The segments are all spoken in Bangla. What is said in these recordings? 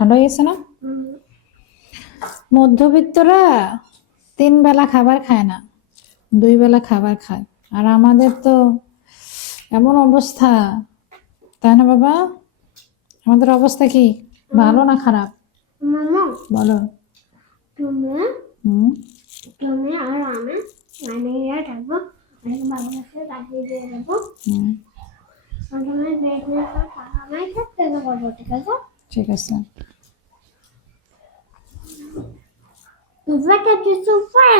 ঠান্ডা হয়ে গেছে না? মধ্যবিত্তরা 3 বেলা খাবার খায় না, 2 বেলা খাবার খায়। আর আমাদের তো এমন অবস্থা, তাই না বাবা? আমাদের অবস্থা কি, ভালো না খারাপ? মামা বলো। তুমি হুম তুমি আর আমি মানিয়ে থাকবো, অনেক বাবার কাছে কাটিয়ে দিয়ে যাবো। হুম প্রথমে বিজনেস আমার থাকতে করবো, ঠিক আছে? ঠিক আছে। What are you so far?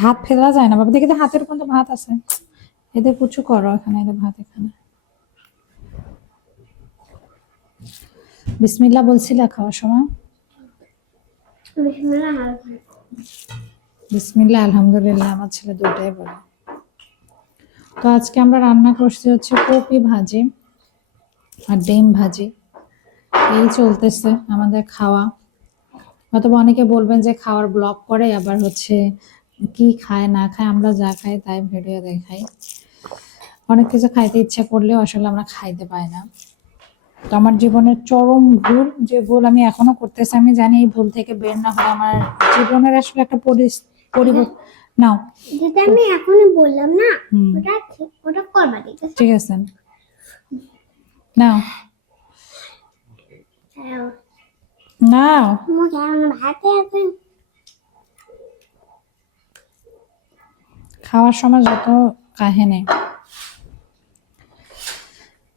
ভাত ফেলা যায় না বাবা, দেখি তো হাতের কোনটা ভাত আছে। এদের কিছু করো এখানে, এদের ভাত এখানে। বিসমিল্লাহ বলছিলা খাওয়ার সময়? বিসমিল্লাহ আলহামদুলিল্লাহ আমার ছেলে দুটাই বলে। তো আজকে আমরা রান্না করছি হচ্ছে কপি ভাজি আর ডিম ভাজি। এই চলতেছে আমাদের খাওয়া। অথবা অনেকে বলবেন যে খাওয়ার ব্লগ করে, আবার হচ্ছে কি খায় না খায়, আমরা যা খাই তাই ভিডিও দেখাই। অনেক কিছু খাইতে ইচ্ছা করলেও আসলে আমরা খাইতে পাই না। তো আমার জীবনের চরম ভুল, যে ভুল আমি এখনো করতেছি, আমি জানি এই ভুল থেকে বের না হলে আমার জীবনের আসলে একটা পরিবর্তন নাও। যেটা আমি এখনই বললাম না, হুম ওটা করবা, ঠিক আছে? ঠিক আছে নাও নাও। তোমাকে এখন ভাতে আছে। খাওয়ার সময় যত কাহিনী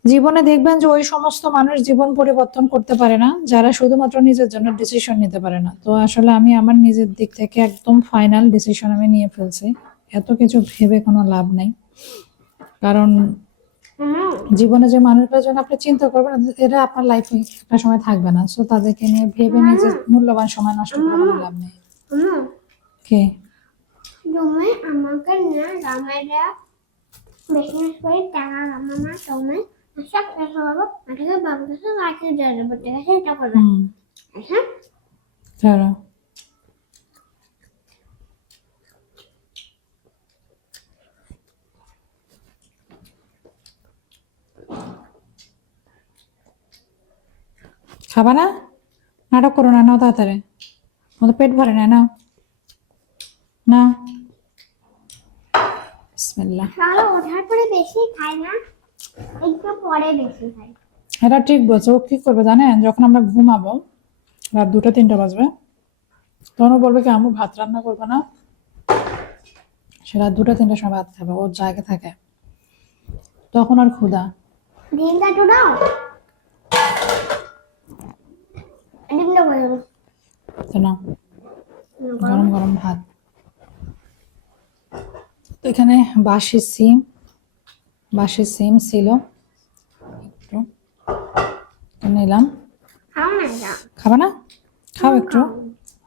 জীবনে দেখবেন যে ওই সমস্ত মানুষ জীবন পরিবর্তন করতে পারে না যারা শুধুমাত্র নিজের জন্য ডিসিশন নিতে পারে না। তো আসলে আমি আমার নিজের দিক থেকে একদম ফাইনাল ডিসিশন আমি নিয়ে ফেলছি। এত কিছু ভেবে কোনো লাভ নাই, কারণ জীবনে যে মানুষটার জন্য আপনি চিন্তা করবেন এরা আপনার লাইফে একটা সময় থাকবে না। সো তাদেরকে নিয়ে ভেবে নিজের মূল্যবান সময় নষ্ট করে কোনো লাভ নেই। কে তুমি আমাকে নিয়ে রামাইরা বিজনেস করে টাকা কামানো, তুমি সব টাকা পাবো, আমাকে বাবার কাছে রাখতে দিয়ে দেবো, ঠিক আছে? এটা করবে, আচ্ছা? ছাড়ো। খাবা না? নাটক করো না, নাও তাড়াতাড়ি, আমাদের পেট ভরে না, নাও নাও। বিসমিল্লাহ। তাহলে ওঠার পরে বেশি খাই না, একটু পরে বেশি খাই। এটা ঠিক বলছো। ও কি করবে জানেন, যখন আমরা ঘুমাবো রাত 2টা 3টা বাজবে, তখন ও বলবে কি আম্মু ভাত রান্না করবে না। সে রাত 2টা 3টার সময় ভাত খাবে, ওর জায়গা থাকে, তখন আর ক্ষুধা। ডিমটা তো দাও, ডিমটা বলো। তো না, গরম গরম ভাত। তো এখানে বাসি সিম ছিল, একটু তো নিলাম। খাও না এটা। খাবা না? খাও একটু।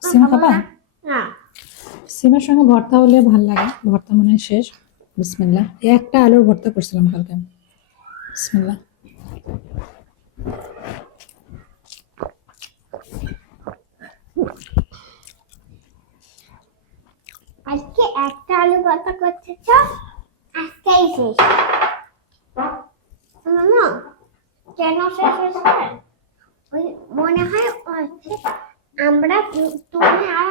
সিম খাবা? না, সিমের সঙ্গে ভর্তা হলে ভাল লাগে, ভর্তা মনে হয় শেষ। বিসমিল্লাহ। একটা আলুর ভর্তা করছিলাম কালকে। বিসমিল্লাহ। আজকে একটা আলু ভর্তা করতেছ, আজকেই শেষ। মামা কেন শেষ হয়েছে? ওই মনে হয় আমরা তুমি আর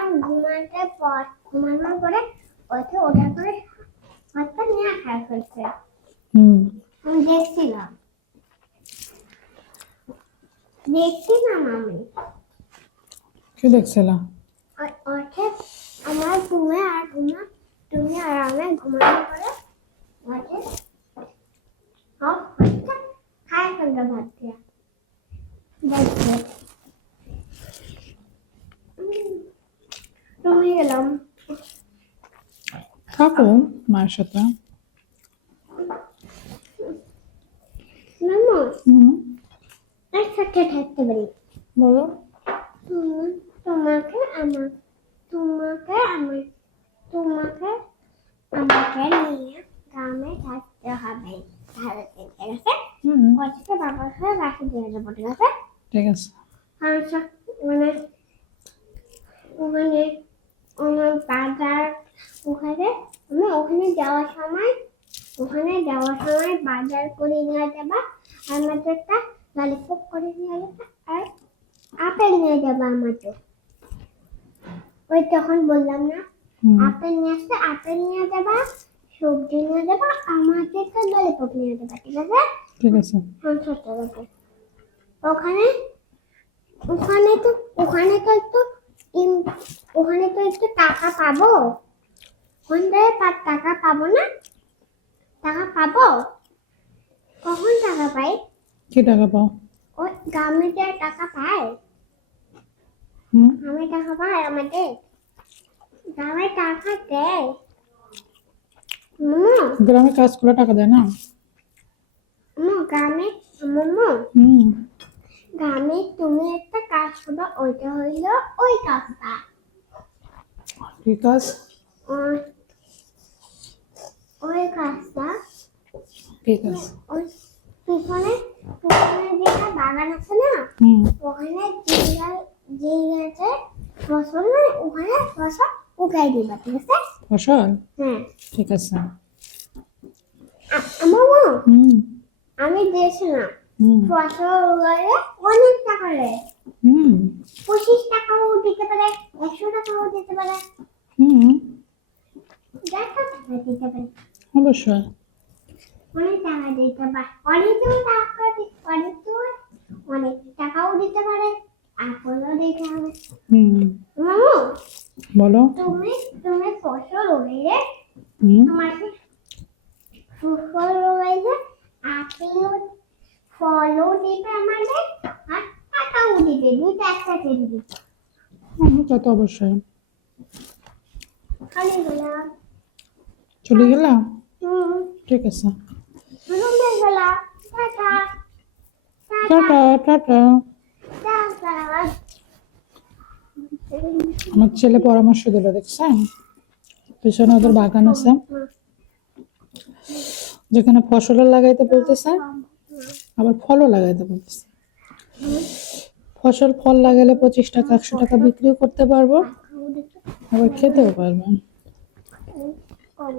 ঘুমানোর পরে ওঠা করে ভাতটা নিয়ে খাই ফেলছে। আমি দেখছিলাম আমি। কি দেখছিলাম? ওঠে আমার তুমি আর আমি ঘুমানোর পরে ওঠে সব ভাতটা খাই ফেলবে, ভাত দিয়ে দেখছে। তুমি গেলাম থাকো মায়ের সাথে। মামা হুম একসাথে থাকতে পারি। বলো। তোমাকে আমার তোমাকে আমার তোমাকে আমাকে নিয়ে গ্রামে থাকতে হবে, তাহলে ঠিক আছে? ওটাকে বাবার সাথে রাখি দিয়ে দেবো, ঠিক আছে? ঠিক আছে। আচ্ছা, মানে ওখানে আমার বাজার, ওখানে যাওয়ার সময় বাজার করে নিয়ে যাবা। আমাদেরটা ললিপপ করে নিয়ে যাবে আর আপেল নিয়ে যাবে আমাকে। ওই তখন বললাম না হুম, আপেল নিয়ে আসতে, আপেল নিয়ে যাবা, সবজি নিয়ে যাবা, আমাকে তো ললিপপ নিয়ে যাবা, ঠিক আছে? ঠিক আছে। ছোট ব্যাপার। ওখানে ওখানে তো ওখানে তো একটু ওখানে তো একটু টাকা পাবো। ওখান থেকে টাকা পাবো না? টাকা পাবো? কখন টাকা পাই? কি টাকা পাও? ওই গ্রামে যে টাকা পায়, হুম, গ্রামে টাকা পায় আমাদের, গ্রামে টাকা দেয়। মোমো গ্রামে কাজ করে টাকা দেয় না? গ্রামে মোমো হুম, গ্রামে তুমি একটা কাজ করবে, ওইটা হইলো ওই কাজটা। কি কাজ? ওই ওই কাজটা কি কাজ? ওই পিছনে পিছনে যেটা বাগান আছে না, হুম, ওখানে যে গাছে ফসল না, ওখানে ফসল উগাই দিবা, ঠিক আছে? ফসল? হ্যাঁ। ঠিক আছে। মোমো হুম, আমি দিয়েছিলাম হুম, ফসল উগাইলে অনেক টাকা দেয়। হুম, 25 টাকাও দিতে পারে, 100 টাকাও দিতে পারে, হুম, যা টাকা দিতে পারে, অবশ্যই। অনেক টাকা দিতে পারে, অনেক টাকাও দিতে পারে, আপেলও দিতে হবে। হুম, মামু বলো। তুমি তুমি ফসল উগাইলে হুম, তোমাকে ফসল উগাইলে আপেলও ফলও দিবে আমাদের, আর টাকাও দিবে, দুইটা একসাথে দিবে। তা তো অবশ্যই। খালি গেলা চলে গেলাম? হুম ঠিক আছে। রুমে গেলা, টাটা টাটা টাটা। টাটা। আমার ছেলে পরামর্শ দিল, দেখছেন? পিছনে ওদের বাগান আছে, যেখানে ফসলও লাগাইতে বলতেছে, আবার ফলও লাগাইতে বলতেছে। ফল লাগালে 25 টাকা 100 টাকা বিক্রিও করতে পারবো, আবার খেতেও পারবো। কম